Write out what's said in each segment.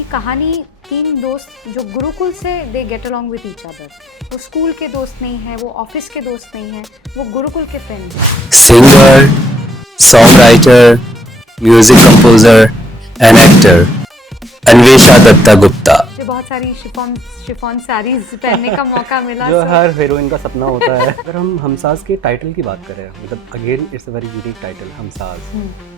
क्योंकि कहानी तीन दोस्त जो गुरुकुल से they get along with each other. वो स्कूल के दोस्त नहीं हैं, वो ऑफिस के दोस्त नहीं हैं, वो गुरुकुल के फ्रेंड्स हैं। Singer, songwriter, music composer, and actor Anvesha Dutta Gupta. मुझे बहुत सारी शिफॉन साड़ीज पहनने का मौका मिला। जो हर हीरोइन का सपना होता है। अगर हम हमसाज के टाइटल की बात करें, मतलब again it's a very unique title Humsaaz,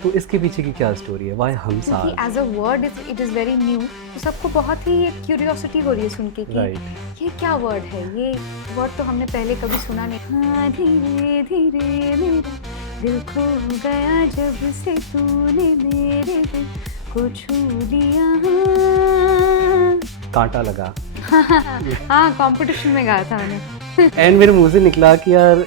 तो इसके पीछे की क्या स्टोरी है, व्हाई हमसाज? क्योंकि as a word it is very new, तो सबको बहुत ही क्यूरियोसिटी हो रही है सुन के कि ये क्या वर्ड है, ये वर्ड तो हमने पहले कभी सुना नहीं। हाँ, धीरे धीरे मेरा दिल खो गया जब से तूने मेरे दिल को छू लिया। कांटा लगा। हाँ, कंपटीशन में गाया था मैंने। एंड मेरे मुंह से निकला कि यार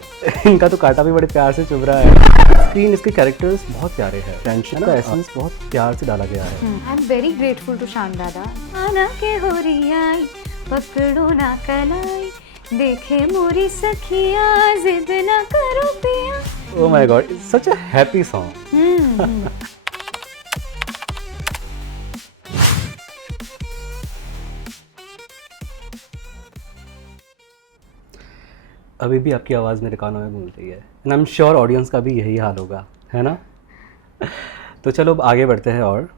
इनका तो कांटा भी बड़े प्यार से चुभ रहा है। स्क्रीन इसके कैरेक्टर्स बहुत प्यारे हैं, फ्रेंडशिप का एसेंस बहुत प्यार से डाला गया है। I am very grateful to Shaan Dada. आना के हो रही आई पकड़ो ना कलाई, देखे मोरी सखिया जिद ना करो पिया। Oh my God, it's such a happy song. अभी भी आपकी आवाज़ मेरे कानों में गूंज रही है, and I am sure audience का भी यही हाल होगा, है ना? तो चलो अब आगे बढ़ते हैं। और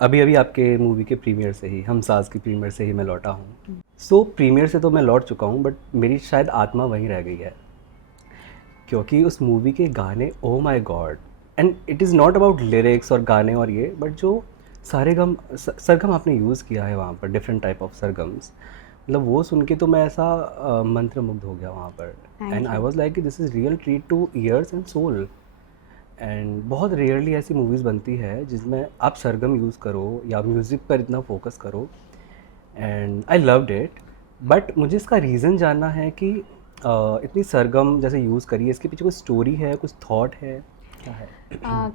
अभी अभी आपके मूवी के प्रीमियर से ही, हमसाज की प्रीमियर से ही मैं लौटा हूँ। सो प्रीमियर से तो मैं लौट चुका हूँ, बट मेरी शायद आत्मा वहीं रह गई है, क्योंकि उस मूवी के गाने, oh my God, and it is not about lyrics और गाने और ये, बट जो सरगम आपने यूज़ किया है वहाँ पर, डिफरेंट टाइप ऑफ सरगम्स, मतलब वो सुन के तो मैं ऐसा मंत्रमुग्ध हो गया वहाँ पर। And I was like this is real treat to ears and soul. And बहुत रेयरली ऐसी मूवीज़ बनती है जिसमें आप सरगम यूज़ करो या म्यूज़िक पर इतना फोकस करो, and I loved it. But मुझे इसका रीज़न जानना है कि इतनी सरगम जैसे यूज़ करिए, इसके पीछे कोई स्टोरी है, कुछ थॉट है, क्या है?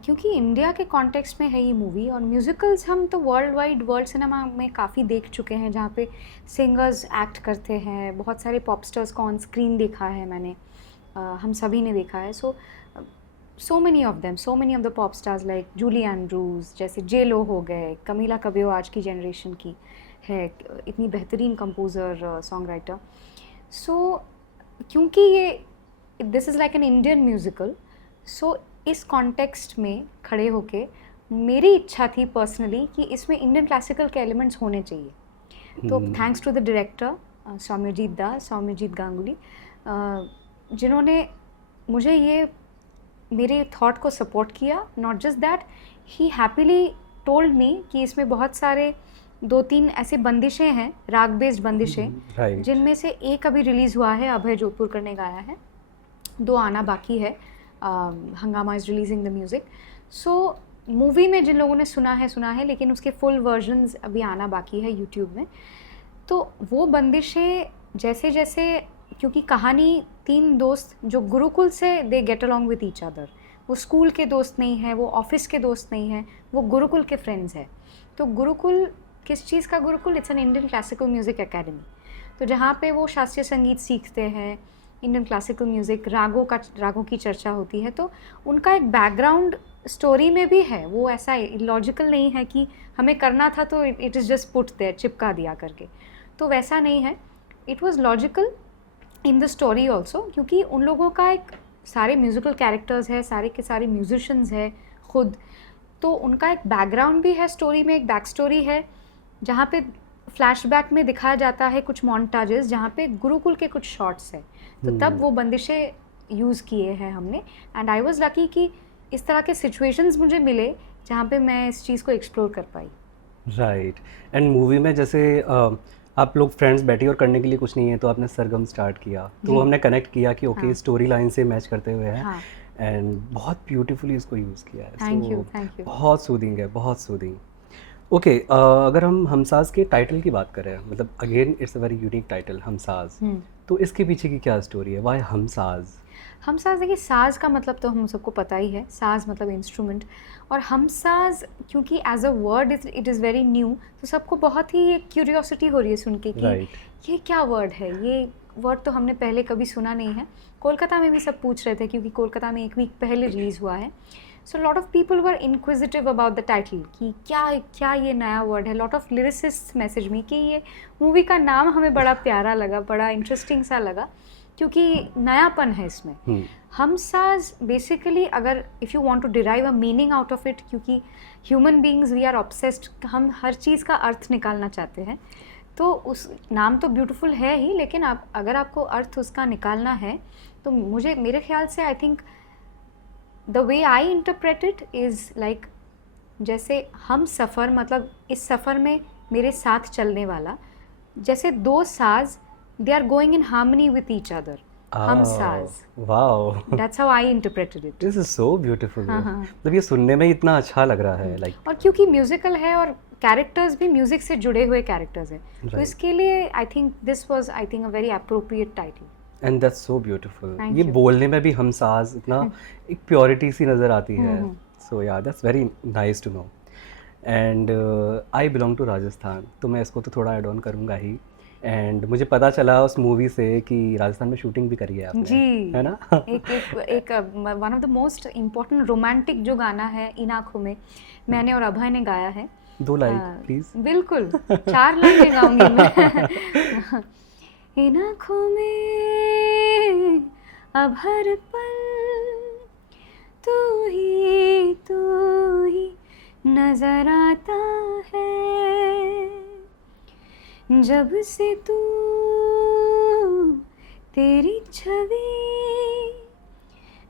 क्योंकि इंडिया के कॉन्टेक्स्ट में है ये मूवी, और म्यूज़िकल्स हम तो वर्ल्ड सिनेमा में काफ़ी देख चुके हैं, जहाँ पे सिंगर्स एक्ट करते हैं। बहुत सारे पॉप स्टार्स को ऑन स्क्रीन देखा है मैंने, हम सभी ने देखा है। So many of the pop stars like Julie Andrews, जैसे जे लो हो गए, कमीला कबेओ आज की जनरेशन की है, इतनी बेहतरीन कंपोज़र, सॉन्ग राइटर। सो क्योंकि ये this is like an Indian musical, so इस कॉन्टेक्स्ट में खड़े होके मेरी इच्छा थी पर्सनली कि इसमें इंडियन क्लासिकल के एलिमेंट्स होने चाहिए। तो thanks to the director Soumyajit Ganguly, जिन्होंने मुझे ये मेरे थॉट को सपोर्ट किया। Not just that, he happily told me कि इसमें बहुत सारे 2-3 ऐसे बंदिशें हैं, राग बेस्ड बंदिशें, जिनमें से एक अभी रिलीज़ हुआ है, अभय जोधपुरकर ने गाया है, 2 आना बाकी है। हंगामा is releasing the music. So movie में जिन लोगों ने सुना है, लेकिन उसके फुल वर्जन्स अभी आना बाकी है यूट्यूब में। तो वो बंदिशें जैसे जैसे, क्योंकि कहानी तीन दोस्त जो गुरुकुल से they get along with each other, वो स्कूल के दोस्त नहीं हैं, वो ऑफिस के दोस्त नहीं हैं, वो गुरुकुल के फ्रेंड्स हैं। तो गुरुकुल किस चीज़ का Gurukul? It's an Indian classical music academy. तो जहाँ पे वो शास्त्रीय संगीत सीखते हैं, इंडियन क्लासिकल म्यूज़िक, रागों की चर्चा होती है, तो उनका एक बैकग्राउंड स्टोरी में भी है। वो ऐसा लॉजिकल नहीं है कि हमें करना था तो it is just put there, चिपका दिया करके, तो वैसा नहीं है। It was logical in the story also, क्योंकि उन लोगों का एक सारे म्यूज़िकल कैरेक्टर्स है, सारे के सारे म्यूजिशियंस है खुद, तो उनका एक बैकग्राउंड भी है, स्टोरी में एक बैक स्टोरी है, जहाँ पे फ्लैशबैक में दिखाया जाता है कुछ मॉन्टाजेस जहाँ पे गुरुकुल के कुछ शॉट्स हैं। तो तब वो बंदिशें यूज़ किए हैं हमने, एंड आई वाज लकी कि इस तरह के सिचुएशंस मुझे मिले जहाँ पे मैं इस चीज़ को एक्सप्लोर कर पाई। राइट। एंड मूवी में जैसे आप लोग फ्रेंड्स बैठी और करने के लिए कुछ नहीं है, तो आपने सरगम स्टार्ट किया, तो हमने कनेक्ट किया कि ओके, स्टोरी लाइन से मैच करते हुए हैं, एंड बहुत ब्यूटीफुली इसको यूज़ किया है। Thank you. बहुत सूदिंग है, बहुत सूदिंग। ओके, अगर हम हमसाज के टाइटल की बात करें, मतलब again it's a very unique title Humsaaz, तो इसके पीछे की क्या स्टोरी है, व्हाई हमसाज? हमसाज, देखिए, साज का मतलब तो हम सबको पता ही है, साज मतलब इंस्ट्रूमेंट, और हमसाज क्योंकि as a word it is very new, तो सबको बहुत ही क्यूरियोसिटी हो रही है सुन के कि ये क्या वर्ड है, ये वर्ड तो हमने पहले कभी सुना नहीं है। कोलकाता में भी सब पूछ रहे थे, क्योंकि कोलकाता में एक वीक पहले रिलीज़ हुआ है। So lot of people were inquisitive about the title कि क्या ये नया वर्ड है. Lot of lyricist message me कि ये मूवी का नाम हमें बड़ा प्यारा लगा, बड़ा इंटरेस्टिंग सा लगा, क्योंकि नयापन है इसमें. हमसाज बेसिकली, अगर if you want to derive a meaning out of it, क्योंकि human beings we are obsessed, हम हर चीज़ का अर्थ निकालना चाहते हैं. तो उस नाम तो ब्यूटीफुल है ही, लेकिन आप अगर आपको अर्थ उसका निकालना है तो मेरे ख्याल से I think the way I interpret it is like, जैसे हम सफ़र, मतलब इस सफ़र में मेरे साथ चलने वाला, जैसे दो साज, they are going in harmony with each other. हम साज. Wow, that's how I interpreted it. This is so beautiful. मतलब ये सुनने में इतना अच्छा लग रहा है लाइक. और क्योंकि म्यूजिकल है और कैरेक्टर्स भी म्यूजिक से जुड़े हुए कैरेक्टर्स हैं, तो इसके लिए I think this was I think a very appropriate title. And that's so beautiful. Thank ये you. बोलने में भी हम साज इतना एक प्योरिटी सी नज़र आती है. So yeah that's very nice to know. And I belong to Rajasthan, तो मैं इसको तो थोड़ा एड ऑन करूँगा ही. एंड मुझे पता चला उस मूवी से कि राजस्थान में शूटिंग भी करी है आपने, जी, है ना? एक one of the most important romantic जो गाना है इन आँखों में, मैंने और अभय ने गाया है. 2 लाइन प्लीज. बिल्कुल, 4 लाइन गाऊंगी मैं. इन आँखों में अब हर पल तू ही नजर आता है, जब से तू तेरी छवि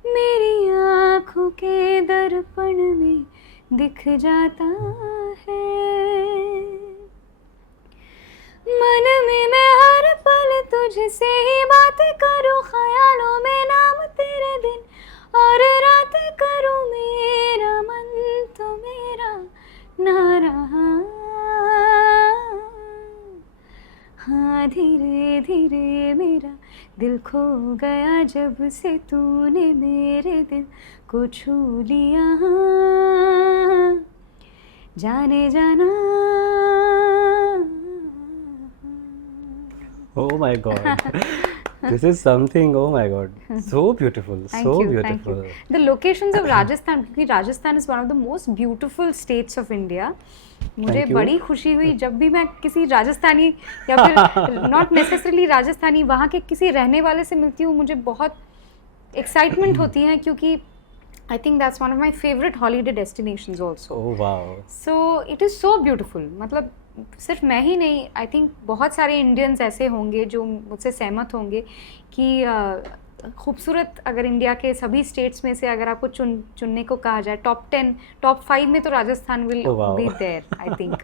मेरी आँखों के दर्पण में दिख जाता है. मन में मैं हर पल तुझसे ही बात करूं, ख्यालों में नाम तेरे, दिन और रात करूं, मेरा मन तो मेरा ना रहा. हाँ, धीरे धीरे मेरा दिल खो गया, जब से तूने मेरे दिल को छू लिया. जाने जाना. Oh my God, this is something. Oh my God, so beautiful, so beautiful. The locations of Rajasthan, क्योंकि Rajasthan is one of the most beautiful states of India. मुझे बड़ी खुशी हुई जब भी मैं किसी राजस्थानी या फिर नॉट नेसेसरली राजस्थानी, वहाँ के किसी रहने वाले से मिलती हूँ, मुझे बहुत एक्साइटमेंट होती है, क्योंकि I think that's one of my favorite holiday destinations also. Oh wow. So it is so beautiful. मतलब सिर्फ मैं ही नहीं, आई थिंक बहुत सारे इंडियंस ऐसे होंगे जो मुझसे सहमत होंगे कि खूबसूरत, अगर इंडिया के सभी स्टेट्स में से अगर आपको चुनने को कहा जाए, टॉप 10, टॉप 5 में तो Rajasthan will be there, I think.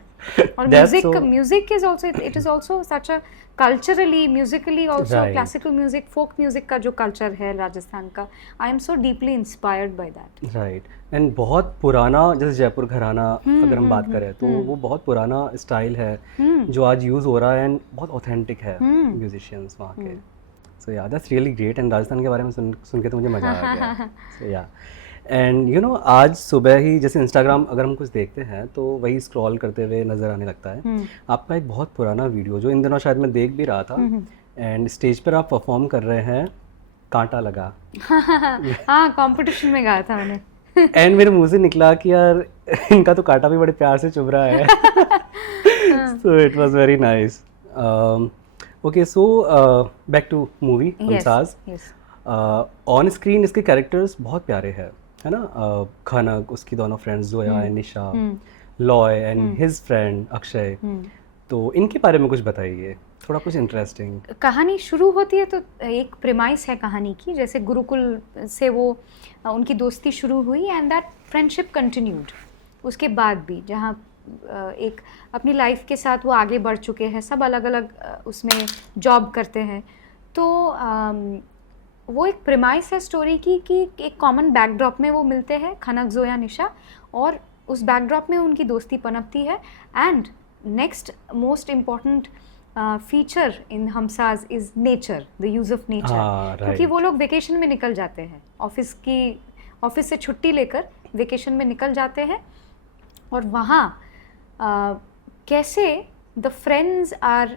और music is also, it is also such a culturally, musically also, classical music, folk music का जो कल्चर है राजस्थान का, I am so deeply inspired by that. Right. And बहुत पुराना, जैसे जयपुर घराना अगर हम बात करें तो वो बहुत पुराना स्टाइल है जो आज यूज़ हो रहा है, एंड बहुत ऑथेंटिक है म्यूजिशियंस वहाँ के. सो yeah that's really great. And Rajasthan के बारे में सुन के तो मुझे मज़ा आ गया. सो या, एंड यू नो, आज सुबह ही जैसे इंस्टाग्राम अगर हम कुछ देखते हैं तो वही स्क्रॉल करते हुए नज़र आने लगता है. आपका एक बहुत पुराना वीडियो जो इन दिनों शायद मैं देख भी रहा था, एंड स्टेज पर आप परफॉर्म कर रहे हैं, कांटा लगा. हाँ, कंपटीशन में गाया था मैंने. एंड मेरे मुंह से निकला कि यार इनका तो कांटा भी बड़े प्यार से चुभ रहा है. So it was very nice. Okay, so back to movie Humsaaz. On screen इसके कैरेक्टर्स बहुत प्यारे हैं, है ना? खनक, उसकी दोनों friends Zoya and Nisha, Loy and his friend Akshay. तो इनके बारे में कुछ बताइए, थोड़ा कुछ इंटरेस्टिंग. कहानी शुरू होती है तो एक प्रेमाइस है कहानी की, जैसे गुरुकुल से वो उनकी दोस्ती शुरू हुई, एंड दैट फ्रेंडशिप कंटिन्यूड उसके बाद भी, जहाँ एक अपनी लाइफ के साथ वो आगे बढ़ चुके हैं, सब अलग अलग उसमें जॉब करते हैं. तो वो एक प्रेमाइस है स्टोरी की कि एक कॉमन बैकड्रॉप में वो मिलते हैं, खनक, जोया, निशा, और उस बैकड्रॉप में उनकी दोस्ती पनपती है. And next most important feature in Humsaaz is nature, the use of nature. क्योंकि वो लोग वेकेशन में निकल जाते हैं, ऑफिस से छुट्टी लेकर वेकेशन में निकल जाते हैं, और वहाँ कैसे द फ्रेंड्स आर,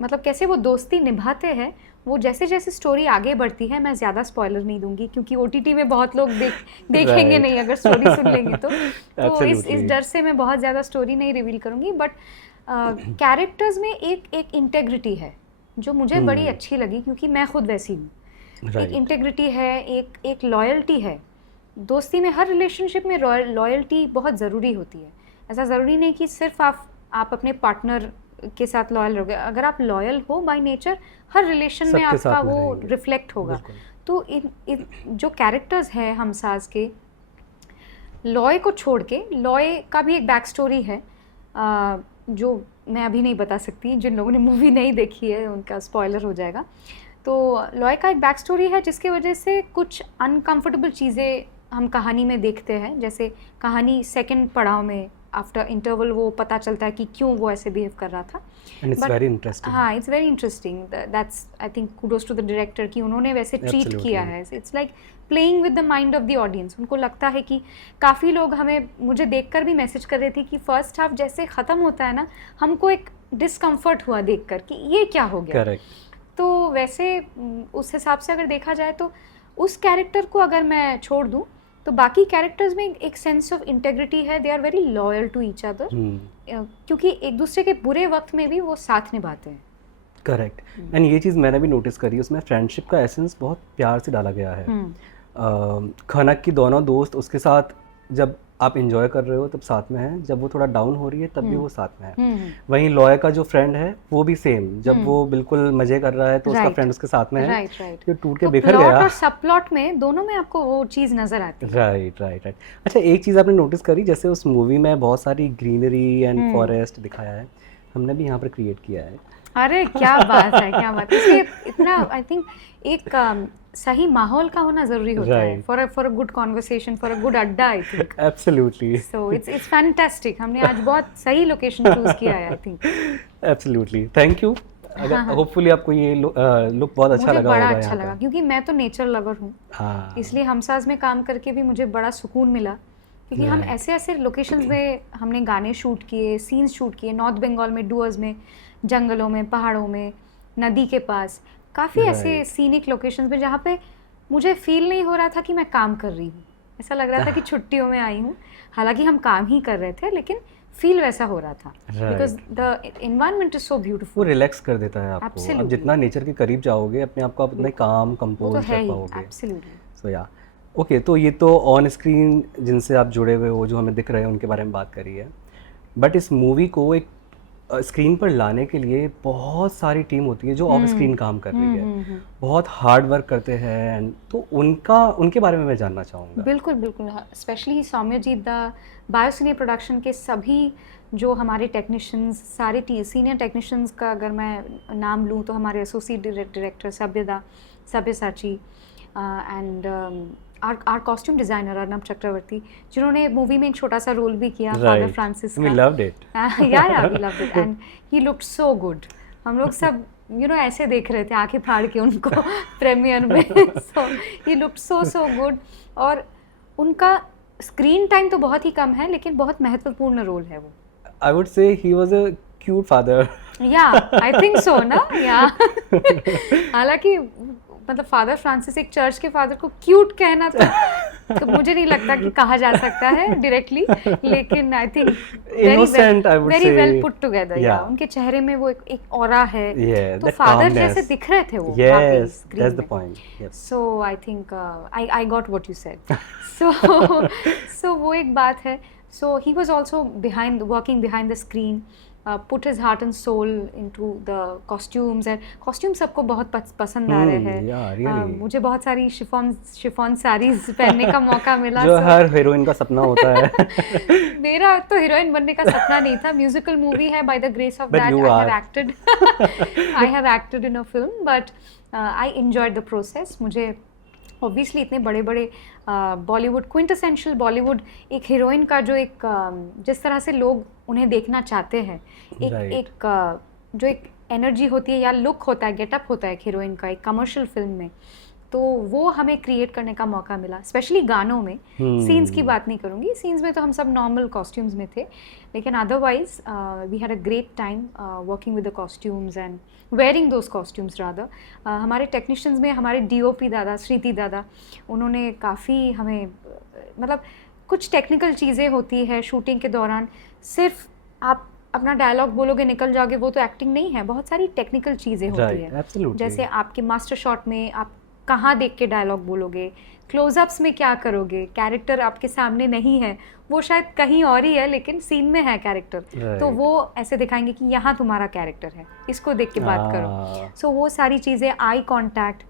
मतलब कैसे वो दोस्ती निभाते हैं, वो जैसे जैसे स्टोरी आगे बढ़ती है, मैं ज़्यादा स्पॉइलर नहीं दूंगी क्योंकि OTT में बहुत लोग देखेंगे Right. नहीं अगर स्टोरी सुन लेंगे तो इस Absolutely. डर से मैं बहुत ज़्यादा स्टोरी नहीं रिवील करूँगी, बट कैरेक्टर्स में एक इंटेग्रिटी है जो मुझे बड़ी अच्छी लगी क्योंकि मैं खुद वैसी हूँ। एक Right. इंटेग्रिटी है, एक लॉयल्टी है। दोस्ती में, हर रिलेशनशिप में लॉयल्टी बहुत ज़रूरी होती है। ऐसा ज़रूरी नहीं कि सिर्फ आप अपने पार्टनर के साथ लॉयल रहोगे। अगर आप लॉयल हो बाय नेचर, हर रिलेशन में सबके आपका साथ में वो रहेंगे। रिफ्लेक्ट होगा। बिल्कुल। तो जो कैरेक्टर्स हैं हमसाज के, लॉय को छोड़ के, लॉय का भी एक बैक स्टोरी है जो मैं अभी नहीं बता सकती, जिन लोगों ने मूवी नहीं देखी है उनका स्पॉइलर हो जाएगा। तो लॉय का एक बैक स्टोरी है जिसकी वजह से कुछ अनकंफर्टेबल चीज़ें हम कहानी में देखते हैं। जैसे कहानी सेकंड पड़ाव में आफ्टर इंटरवल वो पता चलता है कि क्यों वो ऐसे बिहेव कर रहा था। And it's But- very interesting. हाँ, it's very interesting. That's I think kudos to the director कि उन्होंने वैसे ट्रीट Absolutely. किया है। It's like playing with the mind of the audience. उनको लगता है कि काफ़ी लोग मुझे देखकर भी मैसेज कर रहे थे कि फर्स्ट हाफ जैसे ख़त्म होता है ना, हमको एक डिस्कम्फर्ट हुआ देखकर कि ये क्या हो गया। करेक्ट। तो वैसे उस हिसाब से अगर देखा जाए तो उस कैरेक्टर को अगर मैं छोड़ दूं तो बाकी कैरेक्टर्स में एक सेंस ऑफ इंटेग्रिटी है। They are very loyal to each other क्योंकि एक दूसरे के बुरे वक्त में भी वो साथ निभाते हैं। करेक्ट। एंड ये चीज़ मैंने भी नोटिस करी, उसमें फ्रेंडशिप का एसेंस बहुत प्यार से डाला गया है। खनक की दोनों दोस्त उसके साथ जब आप इंजॉय कर रहे हो तब साथ में है, जब वो थोड़ा डाउन हो रही है तब भी वो साथ में है। वहीं लॉय का जो फ्रेंड है वो भी सेम, जब वो बिल्कुल मजे कर रहा है तो उसका Right. फ्रेंड उसके साथ में है। Right right. जो टूट के तो बिखर प्लॉट गया। और सब प्लॉट में दोनों में आपको वो चीज़ नजर आती है। Right right right. अच्छा, एक चीज़ आपने नोटिस करी, जैसे उस मूवी में बहुत सारी ग्रीनरी एंड फॉरेस्ट दिखाया है, हमने भी यहाँ पर क्रिएट किया है। अरे क्या बात है, क्या बात है। इसलिए इतना आई थिंक एक सही माहौल का होना जरूरी होता है Right. For a good conversation, for a good adda I think. Absolutely so it's fantastic. हमने आज बहुत सही लोकेशन चूज किया है I think. Absolutely. Thank you. अगर होपफुली आपको ये लुक बहुत अच्छा मुझे लगा बड़ा होगा अच्छा यहाँ लगा पे। क्योंकि मैं तो नेचर लवर हूँ, हाँ। इसलिए हमसाज में काम करके भी मुझे बड़ा सुकून मिला क्योंकि हम Right. ऐसे ऐसे लोकेशंस में हमने गाने शूट किए, सीन्स शूट किए। नॉर्थ बंगाल में, डुअर्स में, जंगलों में, पहाड़ों में, नदी के पास, काफ़ी ऐसे Right. सीनिक लोकेशंस में जहाँ पे मुझे फील नहीं हो रहा था कि मैं काम कर रही हूँ। ऐसा लग रहा था कि छुट्टियों में आई हूँ। हालांकि हम काम ही कर रहे थे लेकिन फील वैसा हो रहा था because the environment is so वो ब्यूटीफुल। रिलैक्स कर देता है आपको। आप Absolutely. जितना नेचर के करीब जाओगे अपने आप को आप उतना काम वो तो कंपोज है कर ही, पाओगे। एब्सोल्युटली। सो या ओके, तो ये तो ऑन स्क्रीन जिनसे आप जुड़े हुए हो, जो हमें दिख रहे हैं, उनके बारे में बात करी है। बट इस मूवी को एक स्क्रीन पर लाने के लिए बहुत सारी टीम होती है जो ऑफ स्क्रीन काम कर रही है, बहुत हार्ड वर्क करते हैं। एंड तो उनके बारे में मैं जानना चाहूँगा। बिल्कुल बिल्कुल। स्पेशली सौम्यजीत दा, बायोसिने प्रोडक्शन के सभी जो हमारे टेक्नीशियंस, सारे सीनियर टेक्नीशियंस का अगर मैं नाम लूँ तो हमारे associate director Sabyasachi and our costume designer Arnab Chakraborty, जिन्होंने मूवी में एक छोटा सा रोल भी किया फादर फ्रांसिस वी का। Loved it. Yeah we loved it and he looked so good. हम लोग सब ऐसे देख रहे थे आंखें फाड़ के उनको प्रीमियर में। सो ही लुक्ड सो गुड। और उनका स्क्रीन टाइम तो बहुत ही कम है लेकिन बहुत महत्वपूर्ण रोल है वो। I would say he was a cute father. या आई थिंक सो ना। या हालांकि मतलब फादर फ्रांसिस एक चर्च के फादर को क्यूट कहना तो मुझे नहीं लगता कि कहा जा सकता है डायरेक्टली, लेकिन I think Innocent, I would very say. Well put together. या Yeah. उनके चेहरे में वो एक ऑरा है। Yeah, तो that फादर calmness. जैसे दिख रहे थे वो Yes, that's the point. Yep. So I think I got what you said. So वो एक बात है। So he was also working behind the screen, put his heart and soul into the costumes and costumes सबको बहुत पसंद आ रहे हैं। yeah, really. मुझे बहुत सारी शिफॉन साड़ीज पहनने का मौका मिला। जो हर हीरोइन का सपना होता है। मेरा तो हीरोइन बनने का सपना नहीं था। म्यूजिकल मूवी है, by the grace of But that you I have acted in a film, but I enjoyed the process. मुझे ऑब्वियसली इतने बड़े बड़े बॉलीवुड, क्विंटेसेंशियल बॉलीवुड, एक हीरोइन का जो एक जिस तरह से लोग उन्हें देखना चाहते हैं, जो एक एनर्जी होती है या लुक होता है, गेटअप होता है एक हीरोइन का एक कमर्शियल फिल्म में, तो वो हमें क्रिएट करने का मौका मिला, स्पेशली गानों में। सीन्स की बात नहीं करूँगी, सीन्स में तो हम सब नॉर्मल कॉस्ट्यूम्स में थे, लेकिन otherwise we had a great time working with the costumes and wearing those costumes rather. हमारे टेक्नीशियंस में हमारे DOP दादा, श्रीति दादा, उन्होंने काफ़ी हमें मतलब कुछ टेक्निकल चीज़ें होती है शूटिंग के दौरान, सिर्फ आप अपना डायलॉग बोलोगे निकल जाओगे, वो तो एक्टिंग नहीं है, बहुत सारी टेक्निकल चीज़ें होती है। Absolutely. जैसे आपके मास्टर शॉट में आप कहाँ देख के डायलॉग बोलोगे, क्लोजअप्स में क्या करोगे, कैरेक्टर आपके सामने नहीं है, वो शायद कहीं और ही है लेकिन सीन में है कैरेक्टर, तो वो ऐसे दिखाएंगे कि यहाँ तुम्हारा कैरेक्टर है, इसको देख के बात करो। सो वो सारी चीज़ें, आई कांटेक्ट,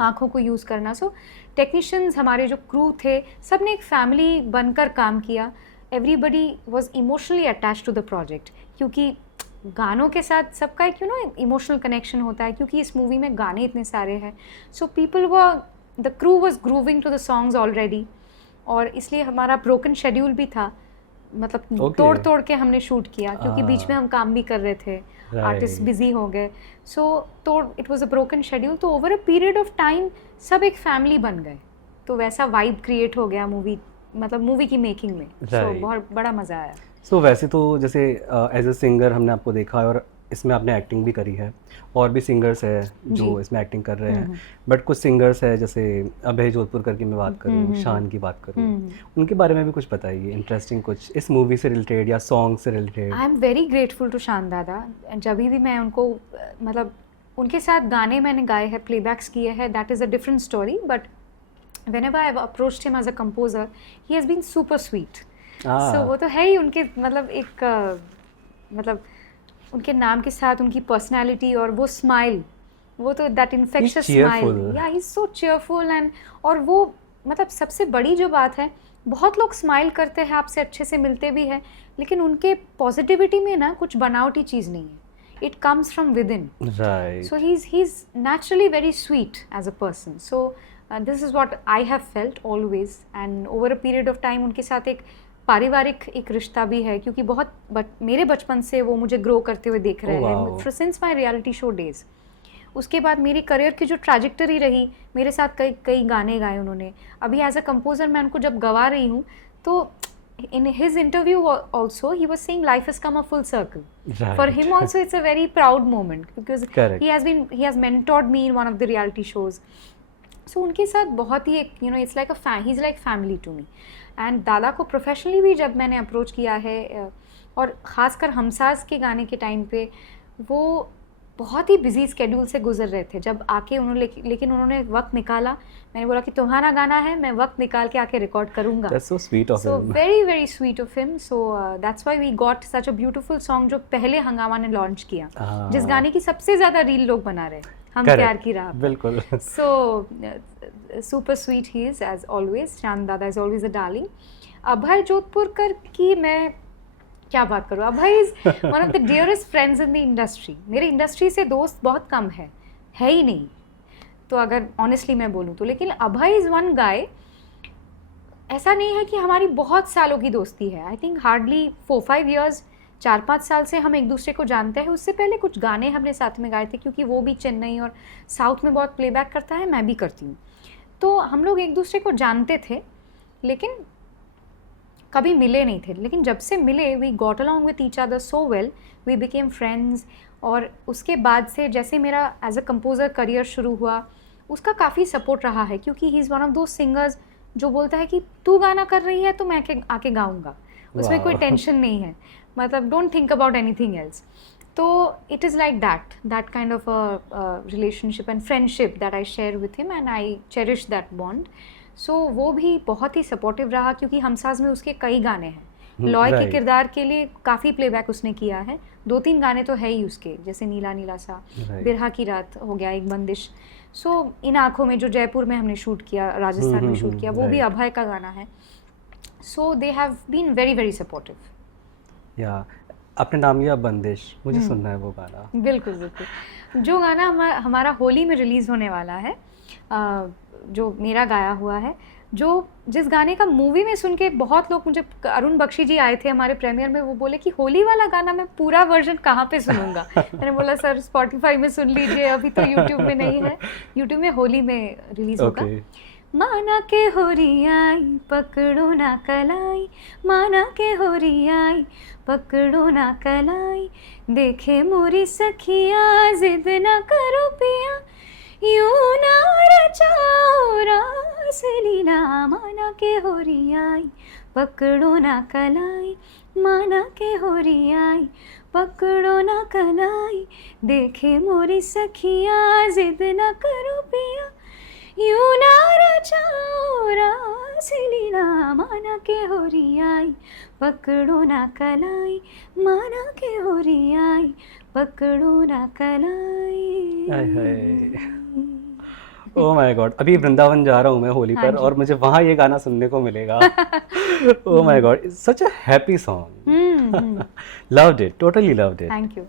आंखों को यूज़ करना। सो टेक्नीशियंस, हमारे जो क्रू थे, सब ने एक फैमिली बनकर काम किया। Everybody was emotionally attach to the project, क्योंकि गानों के साथ सबका एक इमोशनल कनेक्शन होता है, क्योंकि इस मूवी में गाने इतने सारे हैं। So people were, the crew was grooving to the songs already, और इसलिए हमारा ब्रोकन शेड्यूल भी था, मतलब तोड़ तोड़ के हमने शूट किया, क्योंकि बीच में हम काम भी कर रहे थे, आर्टिस्ट बिजी हो गए। सो तो it was a broken schedule. तो over a period of time सब एक फैमिली बन गए, तो वैसा वाइब क्रिएट हो गया मूवी, मतलब मूवी की मेकिंग में। सो बहुत बड़ा मज़ा आया। सो वैसे तो जैसे एज अ सिंगर हमने आपको देखा है, और इसमें आपने एक्टिंग भी करी है, और भी सिंगर्स है जो इसमें एक्टिंग कर रहे हैं, बट कुछ सिंगर्स है जैसे अभय जोधपुरकर की मैं बात करूँ, शान की बात करूँ, उनके बारे में भी कुछ बताइए, इंटरेस्टिंग कुछ इस मूवी से रिलेटेड या सॉन्ग से related. I am very grateful to Shaan Dada. जब भी मैं उनको, मतलब उनके साथ गाने मैंने गाए हैं, प्लेबैक्स किए हैं, that is a different story, but whenever I've approached him as a composer, he has been super sweet. So वो तो है ही उनके, मतलब एक मतलब उनके नाम के साथ उनकी पर्सनालिटी और वो स्माइल, वो तो दैट इन्फेक्शियस स्माइल, या he is so cheerful. And और वो मतलब सबसे बड़ी जो बात है, बहुत लोग स्माइल करते हैं, आपसे अच्छे से मिलते भी हैं, लेकिन उनके पॉजिटिविटी में ना कुछ बनावटी चीज़ नहीं है, it comes from within. Right. So he's naturally very sweet as a person. So this is what I have felt always. And over a period of time उनके साथ एक पारिवारिक एक रिश्ता भी है, क्योंकि बहुत मेरे बचपन से वो मुझे ग्रो करते हुए देख रहे हैं since my reality show days. उसके बाद मेरी करियर की जो ट्रैजेक्टरी रही, मेरे साथ कई गाने गाए उन्होंने। अभी एज अ कंपोजर मैं उनको जब गवा रही हूँ, तो in his interview also he was saying life has come a full circle. Right. For him also it's a very proud moment, because Correct. he has mentored me in one of the reality shows. So उनके साथ बहुत ही एक it's like he's like family to me. And दादा को professionally भी जब मैंने approach किया है, और ख़ासकर हमसाज के गाने के टाइम पे, वो बहुत ही बिजी स्केड्यूल से गुजर रहे थे। जब आके उन्होंने लेकिन उन्होंने वक्त निकाला, मैंने बोला कि तुम्हारा गाना है, मैं वक्त निकाल के आके रिकॉर्ड करूँगा। That's so sweet of him. So very very sweet of him. So that's why we got such a beautiful song जो पहले हंगामा ने लॉन्च किया, जिस गाने की सबसे ज़्यादा रील लोग बना रहे, हम प्यार की राह। बिल्कुल। So super sweet he is as always. शान दादा is always a darling. अभय जोधपुरकर की मैं क्या बात करूँ, Abhay is one of the dearest friends in the industry. मेरे इंडस्ट्री से दोस्त बहुत कम है ही नहीं, तो अगर ऑनेस्टली मैं बोलूँ तो। लेकिन अभय इज़ वन गाय, ऐसा नहीं है कि हमारी बहुत सालों की दोस्ती है। आई थिंक हार्डली 4-5 ईयर्स, 4-5 साल से हम एक दूसरे को जानते हैं। उससे पहले कुछ गाने हमने साथ में गाए थे, क्योंकि वो भी चेन्नई और साउथ में बहुत प्लेबैक करता है, मैं भी करती हूँ, तो हम लोग एक दूसरे को जानते थे, लेकिन कभी मिले नहीं थे। लेकिन जब से मिले, we got along with each other so well, we became friends. और उसके बाद से जैसे मेरा एज अ कंपोज़र करियर शुरू हुआ, उसका काफ़ी सपोर्ट रहा है, क्योंकि ही इज़ वन ऑफ दो सिंगर्स जो बोलता है कि तू गाना कर रही है तो मैं आके गाऊँगा, उसमें कोई टेंशन नहीं है, मतलब don't think about anything else. तो it is like that kind of a relationship and friendship that I share with him, and I cherish that bond. So वो भी बहुत ही सपोर्टिव रहा, क्योंकि हमसाज में उसके कई गाने हैं। लॉय के किरदार के लिए काफ़ी प्लेबैक उसने किया है, 2-3 गाने तो है ही उसके, जैसे नीला नीला सा, बिरहा की रात हो गया, एक बंदिश। सो इन आँखों में जो जयपुर में हमने शूट किया, राजस्थान में शूट किया, वो भी अभय का गाना है। So they have been very very supportive. Yeah आपने नाम लिया बंदिश, मुझे सुनना है वो गाना। बिल्कुल बिल्कुल। जो गाना हमारा होली में रिलीज़ होने वाला है, जो मेरा गाया हुआ है, जो जिस गाने का मूवी में सुन के बहुत लोग, मुझे अरुण बख्शी जी आए थे हमारे प्रीमियर में, वो बोले कि होली वाला गाना मैं पूरा वर्जन कहाँ पे सुनूंगा। मैंने बोला सर स्पॉटिफाई में सुन लीजिए, अभी तो यूट्यूब में नहीं है, यूट्यूब में होली में रिलीज होगा। माना के होरी आई पकड़ो ना कलाई, माना के होरी आई पकड़ो ना कलाई, देखे मोरी सखिया जिद ना करो पिया, यूं ना रचाओ रास लीला, माना के होरी आई पकड़ो ना कलाई, माना के होरी आई पकड़ो ना कलाई, देखे मोरी सखिया जिद ना करो पिया, यूं ना रचाओ रास लीला, माना के होरी आई पकड़ो ना कलाई, माना के होरी आई पकड़ो ना कलाई। ओह माय गॉड, अभी वृंदावन जा रहा हूँ मैं होली पर, और मुझे वहाँ ये गाना सुनने को मिलेगा। Oh my God, such a happy song. Loved it, totally loved it. Thank you.